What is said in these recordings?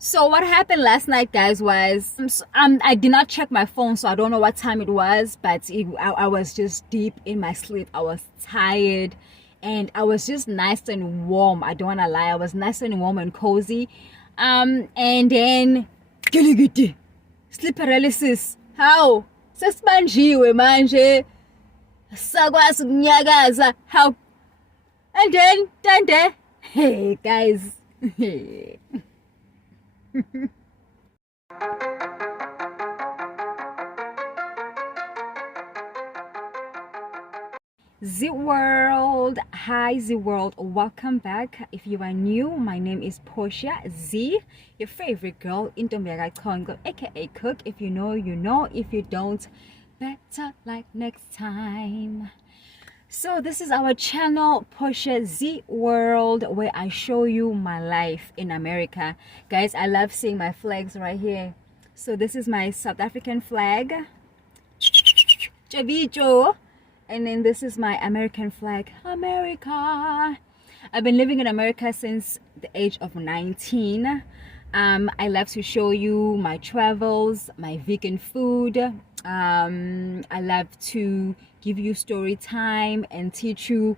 So what happened last night, guys, was I did not check my phone, so I don't know what time it was, but I was just deep in my sleep. I was tired, and I was just nice and warm. I don't want to lie, I was nice and warm and cozy. And then sleep paralysis. How? Sesibanjiwe manje. Sakwazi ukunyakaza. How? And then, hey guys. Z World, hi Z World, welcome back. If you are new, my name is Portia Z, your favorite girl in Dombiaga Congo, aka Cook. If you know, you know. If you don't, better like next time. So this is our channel, Portia Z World, where I show you my life in America. Guys, I love seeing my flags right here. So this is my South African flag. Chavicho. And then this is my American flag, America. I've been living in America since the age of 19. I love to show you my travels, my vegan food. I love to give you story time and teach you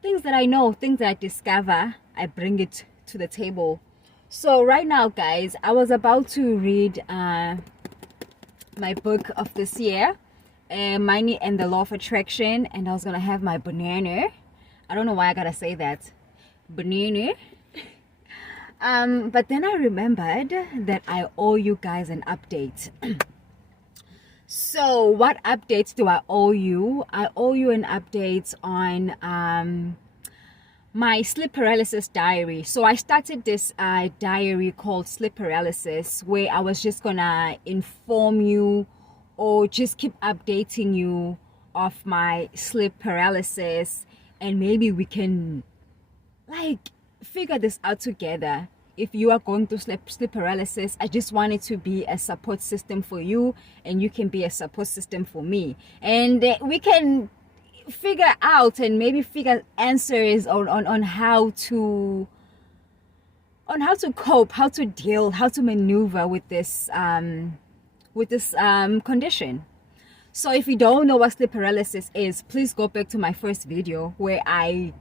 things that I know, things that I discover. I bring it to the table. So right now, guys, I was about to read my book of this year, Money and the Law of Attraction, and I was gonna have my banana. I don't know why I gotta say that, banana. But then I remembered that I owe you guys an update. So what updates do I owe you? I owe you an update on my sleep paralysis diary. So I started this diary called Sleep Paralysis, where I was just gonna inform you or just keep updating you of my sleep paralysis, and maybe we can like figure this out together. If you are going through sleep paralysis, I just want it to be a support system for you, and you can be a support system for me, and we can figure out and maybe figure answers on how to cope, how to deal, how to maneuver with this condition. So if you don't know what sleep paralysis is, please go back to my first video where I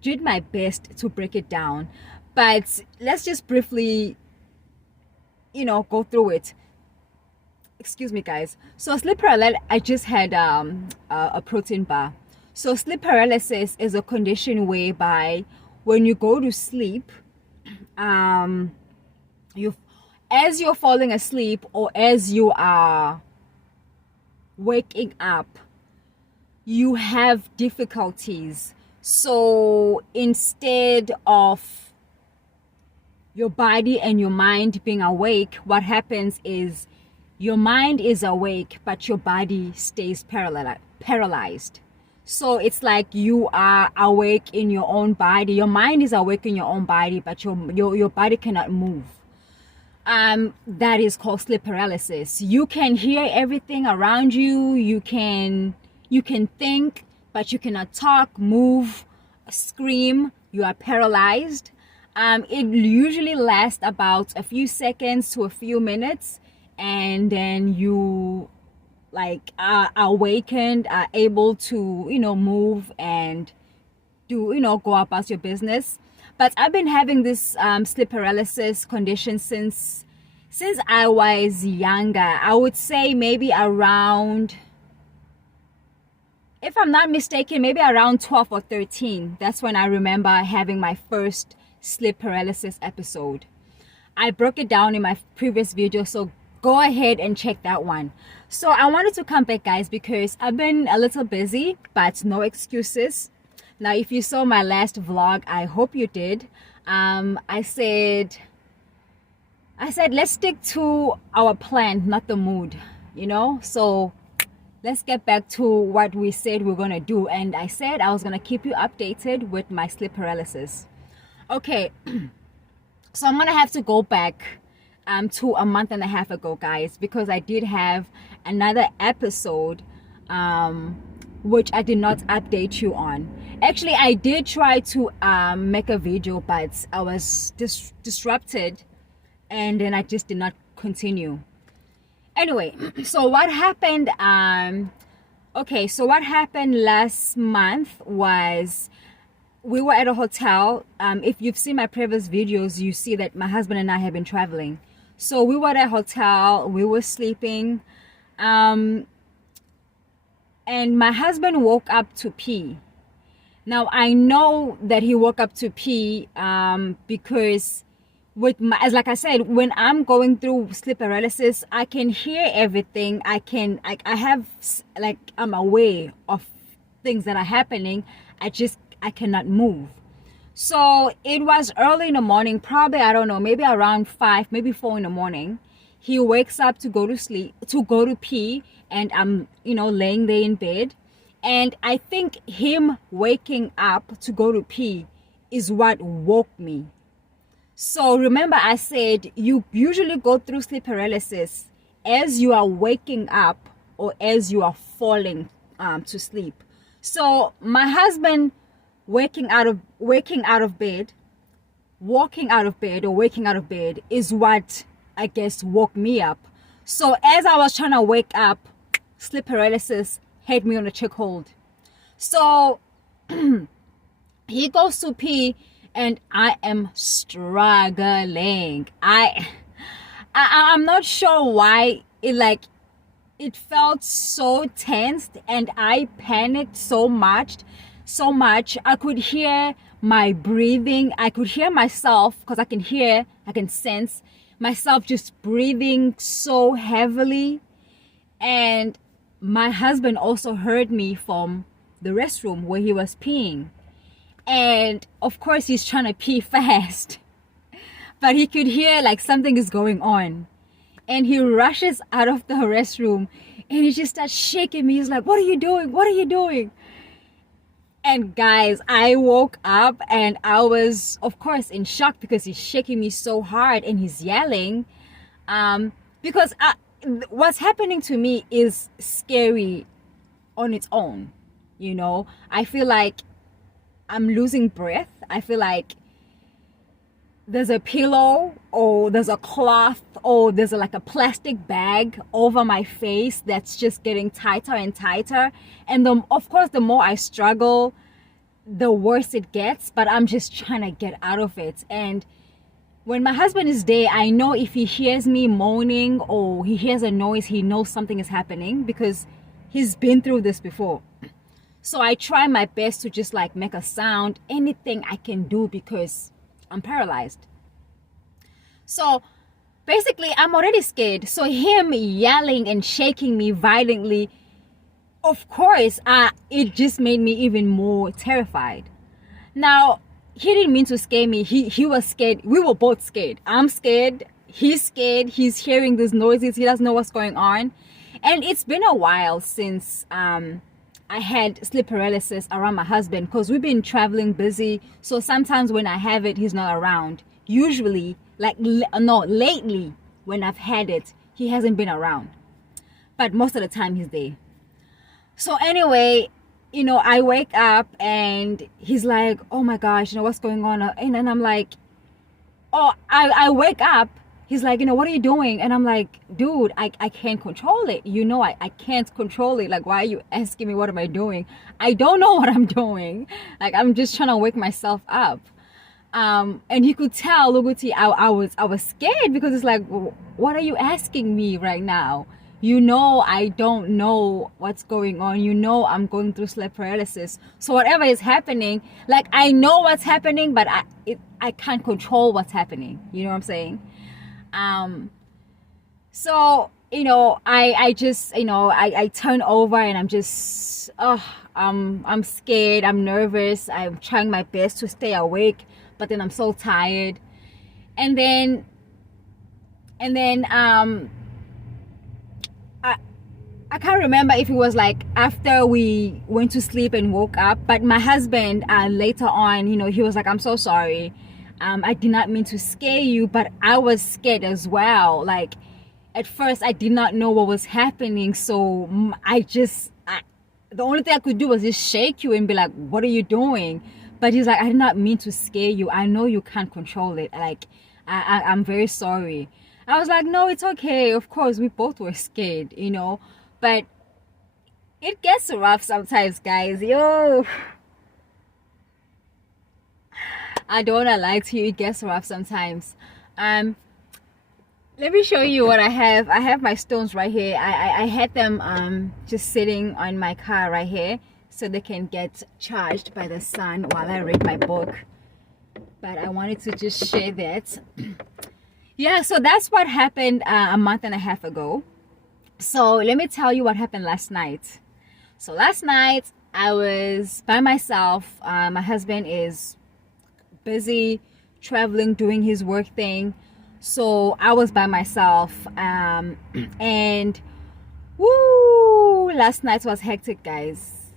did my best to break it down, but let's just briefly go through it. Excuse me, guys. So sleep paralysis, I just had a protein bar. So sleep paralysis is a condition whereby when you go to sleep, as you're falling asleep or as you are waking up, you have difficulties. So instead of your body and your mind being awake, what happens is your mind is awake, but your body stays paralyzed. So it's like you are awake in your own body. Your mind is awake in your own body, but your body cannot move. That is called sleep paralysis. You can hear everything around you. You can think, but you cannot talk, move, scream. You are paralyzed. It usually lasts about a few seconds to a few minutes, and then you are awakened, are able to move and do go about your business. But I've been having this sleep paralysis condition since I was younger. I would say maybe around, if I'm not mistaken, maybe around 12 or 13. That's when I remember having my first sleep paralysis episode. I broke it down in my previous video, so go ahead and check that one. So I wanted to come back, guys, because I've been a little busy, but no excuses. Now, if you saw my last vlog, I hope you did. I said let's stick to our plan, not the mood, so let's get back to what we said we're gonna do. And I said I was gonna keep you updated with my sleep paralysis. Okay, so I'm gonna have to go back to a month and a half ago, guys, because I did have another episode which I did not update you on. Actually, I did try to make a video, but I was disrupted and then I just did not continue. Anyway, so what happened, so what happened last month was we were at a hotel. If you've seen my previous videos, you see that my husband and I have been traveling. So we were at a hotel, we were sleeping, and my husband woke up to pee. Now I know that he woke up to pee because as like I said, when I'm going through sleep paralysis, I can hear everything. I have, like, I'm aware of things that are happening. I cannot move. So it was early in the morning, probably, I don't know, maybe around 5, maybe 4 in the morning. He wakes up to go to pee, and I'm, laying there in bed. And I think him waking up to go to pee is what woke me. So remember, I said you usually go through sleep paralysis as you are waking up or as you are falling to sleep. So my husband walking out of bed is what, I guess, woke me up. So as I was trying to wake up, sleep paralysis had me on a chokehold. So he goes to pee, and I am struggling. I'm not sure why it felt so tensed, and I panicked so much. I could hear my breathing. I could hear myself, because I can sense myself just breathing so heavily. And my husband also heard me from the restroom where he was peeing. And of course he's trying to pee fast, but he could hear like something is going on. And he rushes out of the restroom and he just starts shaking me. He's like, "What are you doing? What are you doing?" And guys, I woke up and I was, of course, in shock because he's shaking me so hard and he's yelling. Because what's happening to me is scary on its own. I feel like I'm losing breath. I feel like there's a pillow or there's a cloth or there's like a plastic bag over my face that's just getting tighter and tighter. And of course, the more I struggle, the worse it gets, but I'm just trying to get out of it. And when my husband is there, I know if he hears me moaning or he hears a noise, he knows something is happening because he's been through this before. So I try my best to just like make a sound, anything I can do, because I'm paralyzed. So basically I'm already scared. So him yelling and shaking me violently, of course, it just made me even more terrified. Now, he didn't mean to scare me. He was scared. We were both scared. I'm scared. He's scared. He's hearing these noises. He doesn't know what's going on. And it's been a while since I had sleep paralysis around my husband, because we've been traveling busy. So sometimes when I have it, he's not around. Usually, lately when I've had it, he hasn't been around. But most of the time he's there. So anyway, I wake up and he's like, "Oh my gosh, what's going on?" And then I'm like, I wake up. He's like, "What are you doing?" And I'm like, "Dude, I can't control it. I can't control it. Like, why are you asking me what am I doing? I don't know what I'm doing. Like, I'm just trying to wake myself up." And he could tell, Luguti, I was scared, because it's like, what are you asking me right now? I don't know what's going on. I'm going through sleep paralysis. So whatever is happening, like, I know what's happening, but I can't control what's happening. You know what I'm saying? So, I just, I turn over and I'm just, I'm scared. I'm nervous. I'm trying my best to stay awake, but then I'm so tired. And then, I can't remember if it was like after we went to sleep and woke up, but my husband later on, he was like, "I'm so sorry. I did not mean to scare you," but I was scared as well. Like, at first I did not know what was happening. So the only thing I could do was just shake you and be like, "What are you doing?" But he's like, "I did not mean to scare you. I know you can't control it. Like, I'm very sorry. I was like, no, it's okay. Of course, we both were scared, you know. But it gets rough sometimes, guys. Yo, I don't wanna lie to you, it gets rough sometimes. Let me show you what I have. I have my stones right here. I had them just sitting on my car right here so they can get charged by the sun while I read my book. But I wanted to just share that. Yeah, so that's what happened a month and a half ago. So let me tell you what happened last night. So last night I was by myself. My husband is busy traveling, doing his work thing. So I was by myself. And woo, last night was hectic, guys.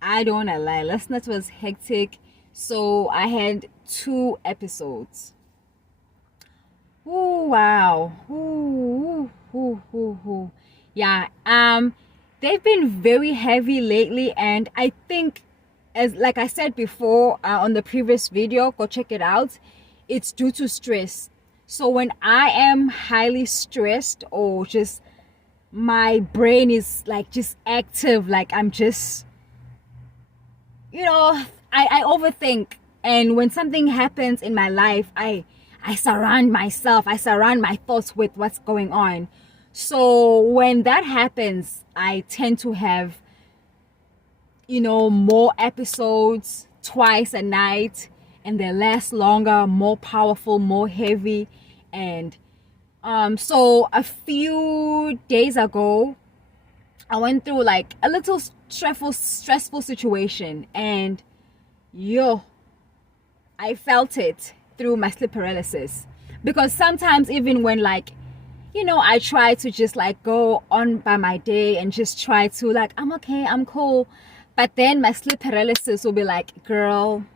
I don't wanna lie. Last night was hectic. So I had 2 episodes. Oh wow. Yeah, they've been very heavy lately, and I think, as like I said before on the previous video, go check it out, it's due to stress. So when I am highly stressed, or just my brain is like just active, like I'm just, you know, I overthink. And when something happens in my life, I surround myself, I surround my thoughts with what's going on. So when that happens, I tend to have, you know, more episodes twice a night, and they last longer, more powerful, more heavy. And so a few days ago, I went through like a little stressful situation, and yo, I felt it through my sleep paralysis. Because sometimes, even when, like, you know, I try to just like go on by my day and just try to like, I'm okay, I'm cool, but then my sleep paralysis will be like, girl,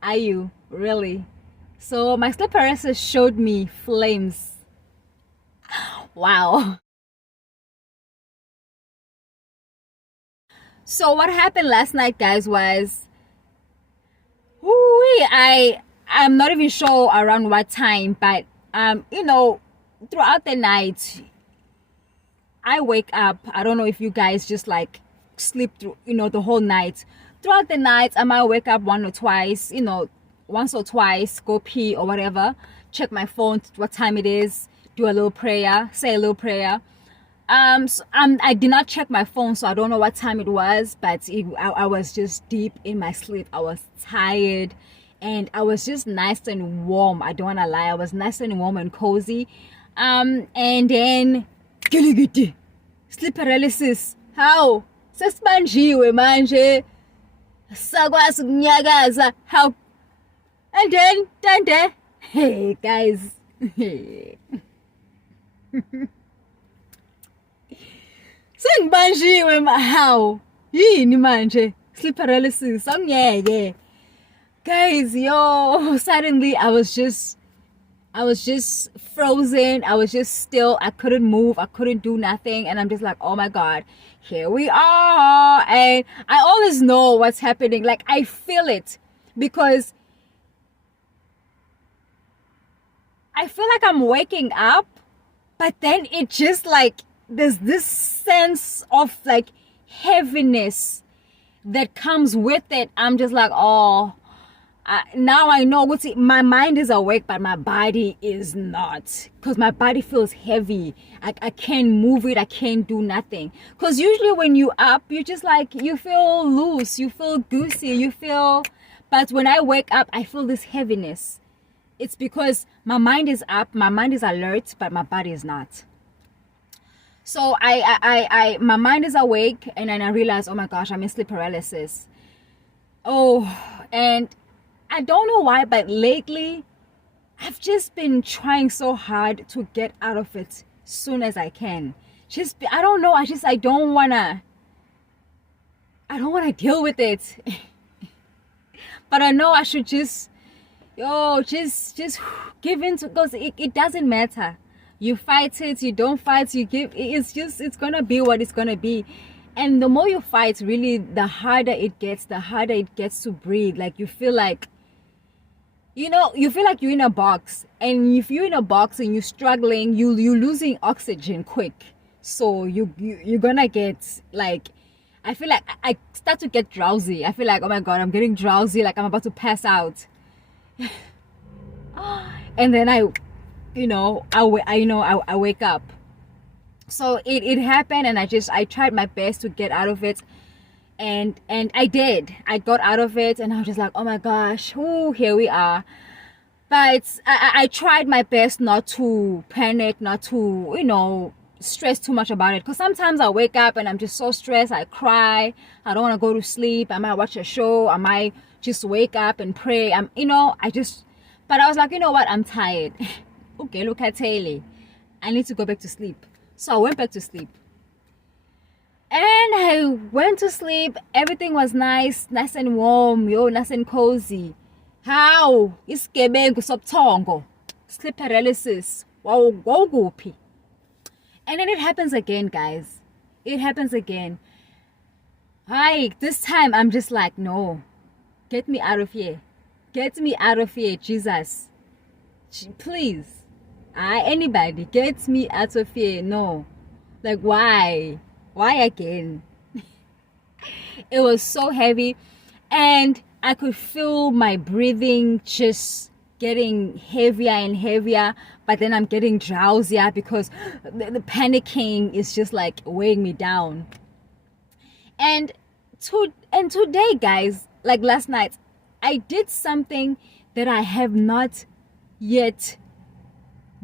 are you really? So my sleep paralysis showed me flames. Wow. So what happened last night, guys, was I'm not even sure around what time, but you know, throughout the night I wake up. I don't know if you guys just like sleep through, you know, the whole night. Throughout the night I might wake up once or twice, go pee or whatever, check my phone, what time it is, do a little prayer, say a little prayer. I did not check my phone, so I don't know what time it was, but I was just deep in my sleep. I was tired, and I was just nice and warm. I don't wanna lie, I was nice and warm and cozy. And then sleep paralysis. How? Sesibanjiwe manje. Sakwazi ukunyakaza. How? And then, hey guys. Sengibanjiwe how? Yini manje? Sleep paralysis. Angeke. Guys, yo, suddenly I was just frozen. I was just still. I couldn't move. I couldn't do nothing. And I'm just like, oh my God, here we are. And I always know what's happening. Like, I feel it, because I feel like I'm waking up, but then it just like, there's this sense of like heaviness that comes with it. I'm just like, oh, now I know what's it. My mind is awake, but my body is not, because my body feels heavy. I can't move it. I can't do nothing. Because usually when you up, you just like, you feel loose, you feel goosey, but when I wake up, I feel this heaviness. It's because my mind is up, my mind is alert, but my body is not. So my mind is awake, and then I realize, oh my gosh, I'm in sleep paralysis. Oh, and I don't know why, but lately I've just been trying so hard to get out of it soon as I can. I don't know, I don't wanna deal with it. But I know I should just give in to, because it doesn't matter. You fight it, you don't fight, you give, it's gonna be what it's gonna be. And the more you fight, really, the harder it gets to breathe. Like, you feel like you feel like you're in a box, and if you're in a box and you're struggling, you're losing oxygen quick. So you're gonna get like, I feel like I start to get drowsy. I feel like, oh my god, I'm getting drowsy, like I'm about to pass out. And then I wake up. So it happened, and I tried my best to get out of it, and I did. I got out of it, and I was just like, oh my gosh, here we are. But I tried my best not to panic, not to stress too much about it, because sometimes I wake up and I'm just so stressed, I cry, I don't want to go to sleep, I might watch a show, I might just wake up and pray. But I was like, you know what, I'm tired. Okay, look at Taylor, I need to go back to sleep. So I went back to sleep, and I went to sleep. Everything was nice and warm, nice and cozy. How isigebengu sobuthongo, sleep paralysis, wawuguphi? And then it happens again, guys. It happens again. Hi, this time I'm just like, no, get me out of here. Get me out of here, Jesus. Please. Anybody, get me out of here. No. Like, why? Why again? It was so heavy. And I could feel my breathing just getting heavier and heavier, but then I'm getting drowsier because the panicking is just like weighing me down. And today, guys, like last night, I did something that I have not yet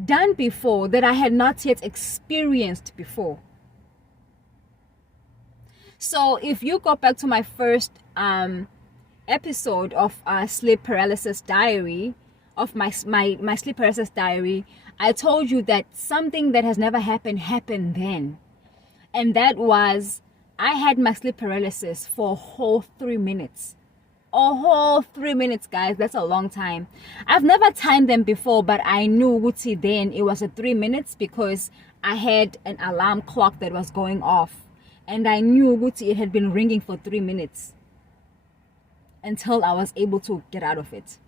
done before, that I had not yet experienced before. So if you go back to my first episode of sleep paralysis diary, of my sleep paralysis diary, I told you that something that has never happened then. And that was, I had my sleep paralysis for a whole 3 minutes. A whole 3 minutes, guys. That's a long time. I've never timed them before, but I knew Gucci then it was a 3 minutes because I had an alarm clock that was going off, and I knew Gucci it had been ringing for 3 minutes until I was able to get out of it.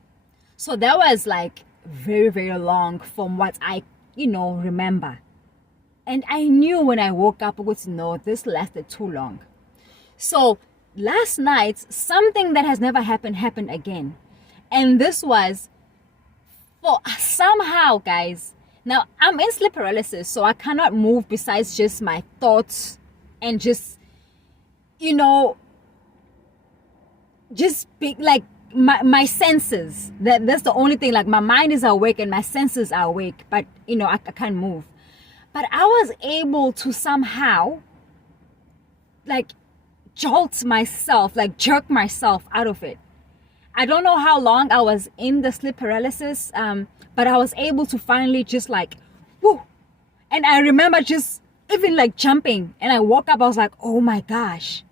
So that was like very, very long from what I remember. And I knew when I woke up, no, this lasted too long. So last night, something that has never happened again. And this was for somehow, guys. Now, I'm in sleep paralysis, so I cannot move besides just my thoughts and just be like my senses. That's the only thing. Like, my mind is awake and my senses are awake, but I can't move. But I was able to somehow like jolt myself, like jerk myself out of it. I don't know how long I was in the sleep paralysis, but I was able to finally just like, whoo. And I remember just even like jumping, and I woke up, I was like, oh my gosh.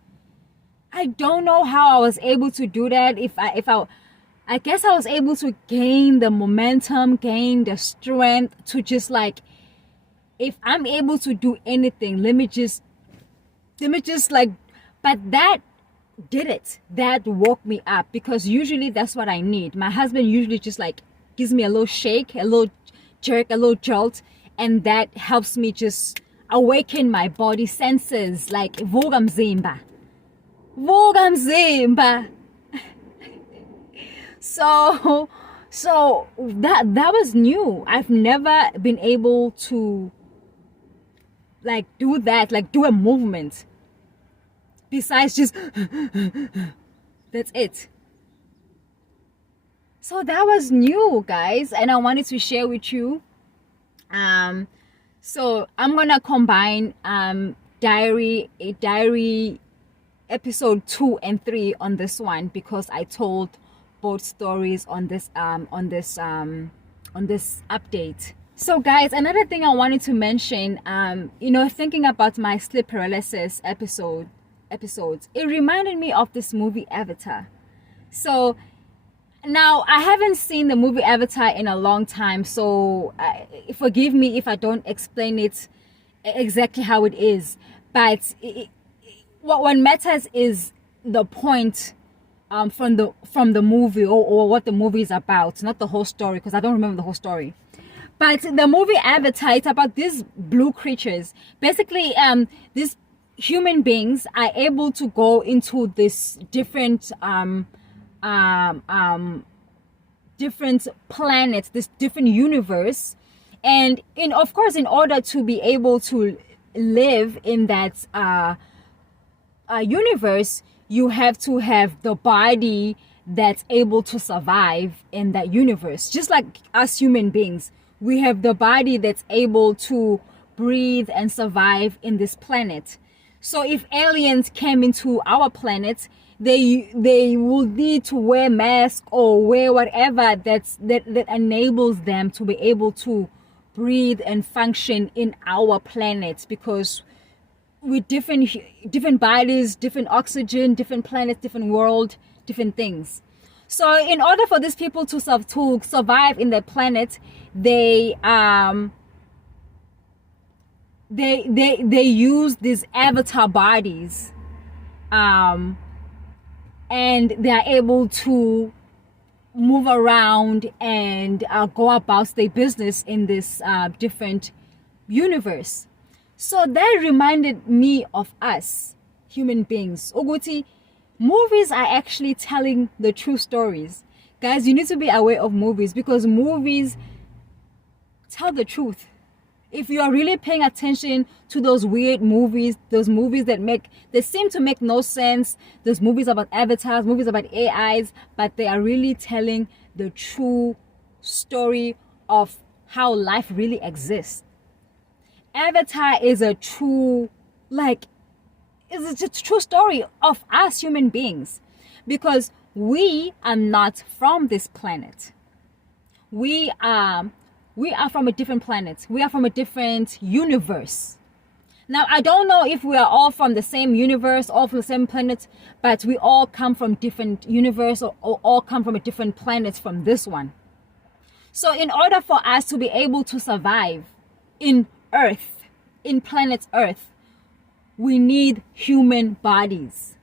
I don't know how I was able to do that. I guess I was able to gain the momentum, gain the strength to just like, if I'm able to do anything, let me just like, but that did it. That woke me up, because usually that's what I need. My husband usually just like gives me a little shake, a little jerk, a little jolt, and that helps me just awaken my body senses, like vuga mzimba. So that was new. I've never been able to like do that, like do a movement besides just that's it. So that was new, guys, and I wanted to share with you. So I'm gonna combine diary episode 2 and 3 on this one, because I told both stories on this update. So guys, another thing I wanted to mention, thinking about my sleep paralysis episodes, it reminded me of this movie Avatar. So now, I haven't seen the movie Avatar in a long time, so forgive me if I don't explain it exactly how it is. But what matters is the point from the movie, or what the movie is about, not the whole story, because I don't remember the whole story. But the movie Avatar, it's about these blue creatures. Basically, these human beings are able to go into this different different planets, this different universe, and of course, in order to be able to live in that universe, you have to have the body that's able to survive in that universe. Just like us human beings, we have the body that's able to breathe and survive in this planet. So if aliens came into our planet, they will need to wear masks or wear whatever that enables them to be able to breathe and function in our planet, because with different bodies, different oxygen, different planets, different world, different things. So in order for these people to survive in their planet, they use these avatar bodies, and they are able to move around and go about their business in this different universe. So that reminded me of us human beings. Oguti, movies are actually telling the true stories. Guys, you need to be aware of movies, because movies tell the truth. If you are really paying attention to those weird movies, those movies that seem to make no sense, those movies about avatars, movies about AIs, but they are really telling the true story of how life really exists. Avatar is a true, it's a true story of us human beings, because we are not from this planet. We are from a different planet. We are from a different universe. Now, I don't know if we are all from the same universe, all from the same planet, but we all come from different universe, or all come from a different planet from this one. So in order for us to be able to survive in Earth, in planet Earth, we need human bodies.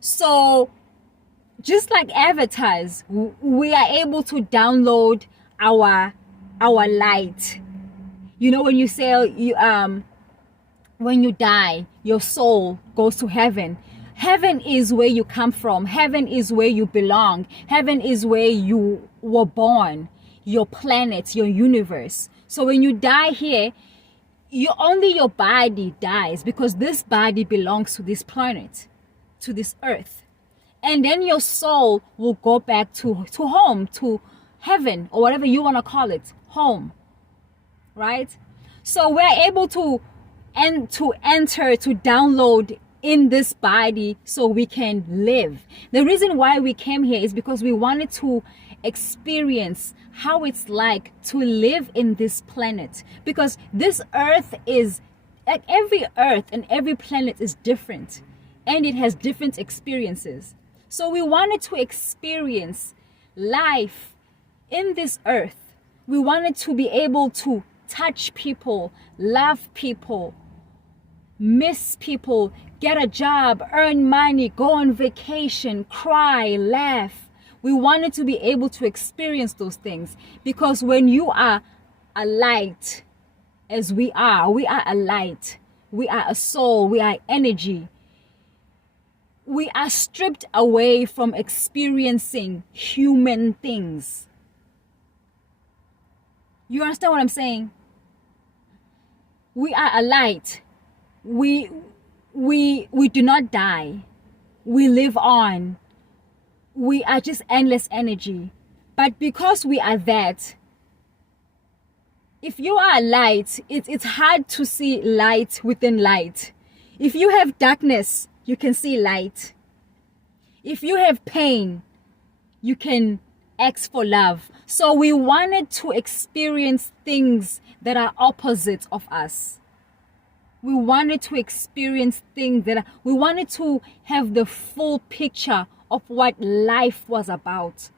So just like avatars, we are able to download our light. You know, when you say when you die, your soul goes to heaven. Heaven is where you come from. Heaven is where you belong. Heaven is where you were born, your planet, your universe. So when you die here, only your body dies, because this body belongs to this planet, to this earth. And then your soul will go back to home, to heaven, or whatever you want to call it, home, right? So we're able to enter, to download in this body so we can live. The reason why we came here is because we wanted to experience how it's like to live in this planet, because this earth is, like every earth and every planet is different, and it has different experiences. So we wanted to experience life in this earth. We wanted to be able to touch people, love people, miss people, get a job, earn money, go on vacation, cry, laugh. We wanted to be able to experience those things, because when you are a light, as we are a light, we are a soul, we are energy. We are stripped away from experiencing human things. You understand what I'm saying? We are a light. We do not die. We live on. We are just endless energy. But because we are that, if you are a light, it's hard to see light within light. If you have darkness, you can see light. If you have pain, you can ask for love. So we wanted to experience things that are opposite of us. We wanted to experience things we wanted to have the full picture of what life was about.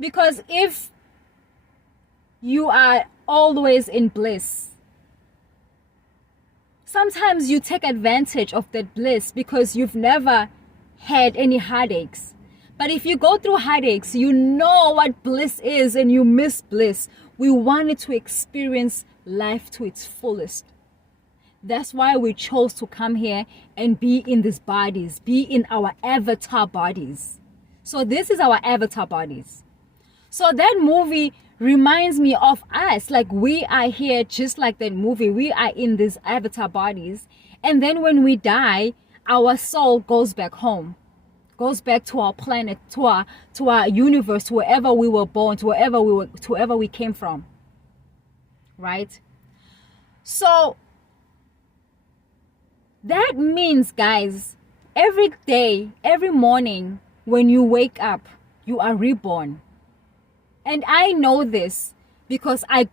Because if you are always in bliss, sometimes you take advantage of that bliss because you've never had any heartaches. But if you go through heartaches, you know what bliss is and you miss bliss. We wanted to experience life to its fullest. That's why we chose to come here and be in these bodies, be in our avatar bodies. So this is our avatar bodies. So that movie reminds me of us. Like, we are here just like that movie. We are in these avatar bodies. And then when we die, our soul goes back home, goes back to our planet, to our universe, to wherever we were born, to wherever we came from. Right? So that means, guys, every day, every morning when you wake up, you are reborn. And I know this because I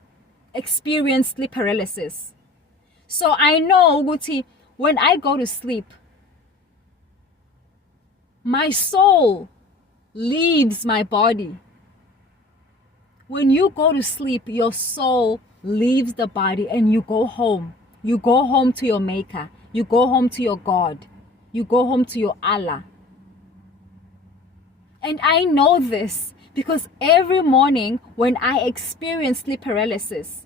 experienced sleep paralysis. So I know, Guti, when I go to sleep, my soul leaves my body. When you go to sleep, your soul leaves the body and you go home. You go home to your maker. You go home to your God. You go home to your Allah. And I know this because every morning when I experience sleep paralysis,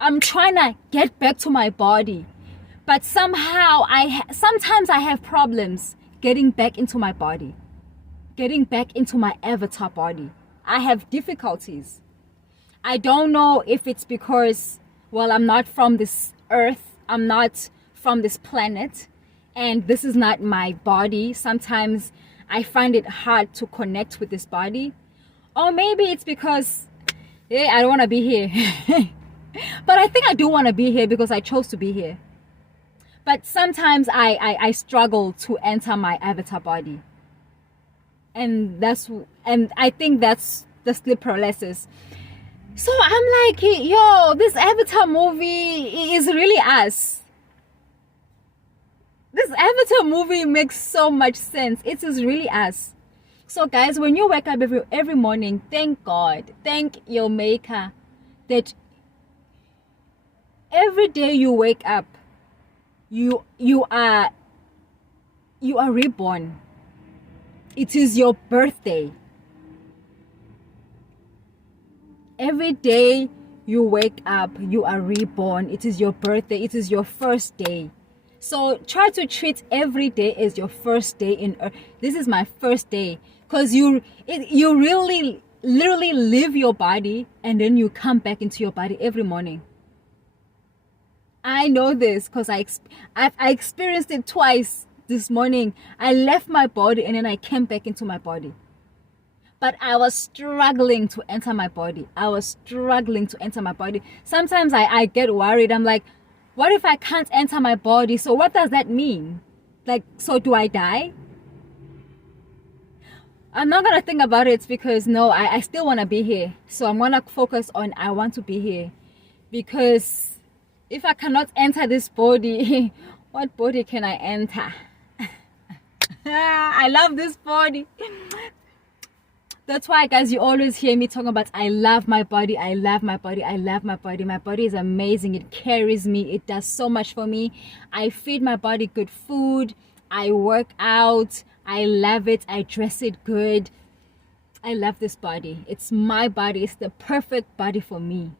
I'm trying to get back to my body. But somehow, sometimes I have problems getting back into my body, getting back into my avatar body. I have difficulties. I don't know if it's because, well, I'm not from this earth. I'm not from this planet. And this is not my body. Sometimes I find it hard to connect with this body. Or maybe it's because, I don't want to be here. But I think I do want to be here because I chose to be here. But sometimes I struggle to enter my avatar body. And I think that's the sleep paralysis. So I'm like, yo, this Avatar movie is really us. This Avatar movie makes so much sense. It is really us. So guys, when you wake up every morning, thank God, thank your maker that every day you wake up, you are reborn. It is your birthday. Every day you wake up, you are reborn. It is your birthday. It is your first day. So try to treat every day as your first day in earth. This is my first day, because you really literally leave your body and then you come back into your body every morning. I know this because I experienced it twice this morning. I left my body and then I came back into my body. But I was struggling to enter my body. Sometimes I get worried. I'm like, what if I can't enter my body? So what does that mean? Like, so do I die? I'm not going to think about it because no, I still want to be here. So I'm going to focus on I want to be here. Because if I cannot enter this body, what body can I enter? I love this body. That's why, guys, you always hear me talking about I love my body, I love my body, I love my body. My body is amazing. It carries me. It does so much for me. I feed my body good food. I work out. I love it. I dress it good. I love this body. It's my body. It's the perfect body for me.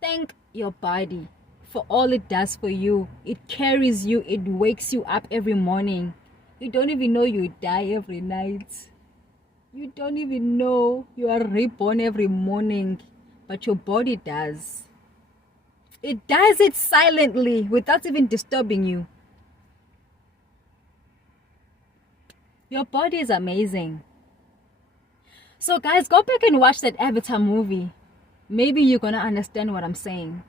Thank your body for all it does for you. It carries you. It wakes you up every morning. You don't even know you die every night. You don't even know you are reborn every morning, but your body does. It does it silently without even disturbing you. Your body is amazing. So guys, go back and watch that Avatar movie. Maybe you're gonna understand what I'm saying.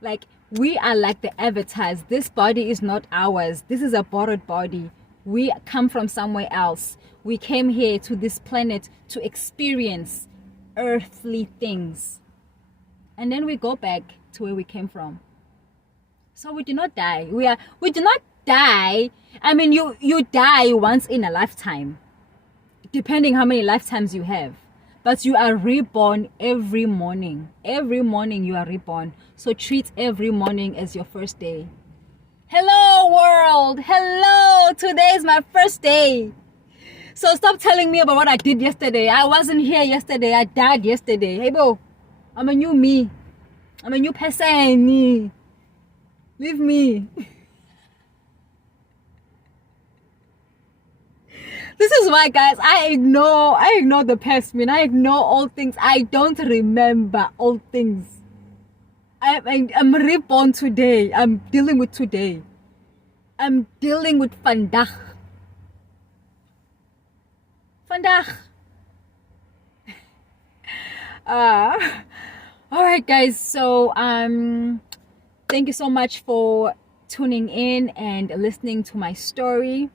Like, we are like the avatars. This body is not ours. This is a borrowed body. We come from somewhere else. We came here to this planet to experience earthly things. And then we go back to where we came from. So we do not die. We do not die. I mean, you die once in a lifetime, depending how many lifetimes you have. But you are reborn every morning. Every morning you are reborn. So treat every morning as your first day. Hello world, hello. Today is my first day. So stop telling me about what I did yesterday. I wasn't here yesterday. I died yesterday. Hey bro, I'm a new me. I'm a new person. Leave me. This is why, guys, I ignore the past, man. I ignore old things. I don't remember old things. I'm reborn today. I'm dealing with today. I'm dealing with vandaag. Vandaag. All right, guys. So thank you so much for tuning in and listening to my story.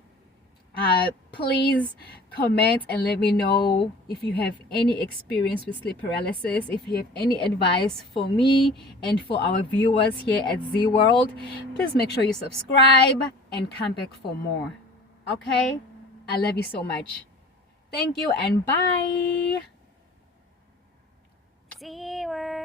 Please comment and let me know if you have any experience with sleep paralysis, if you have any advice for me and for our viewers here at Z World. Please make sure you subscribe and come back for more. Okay, I love you so much. Thank you and bye. Z World.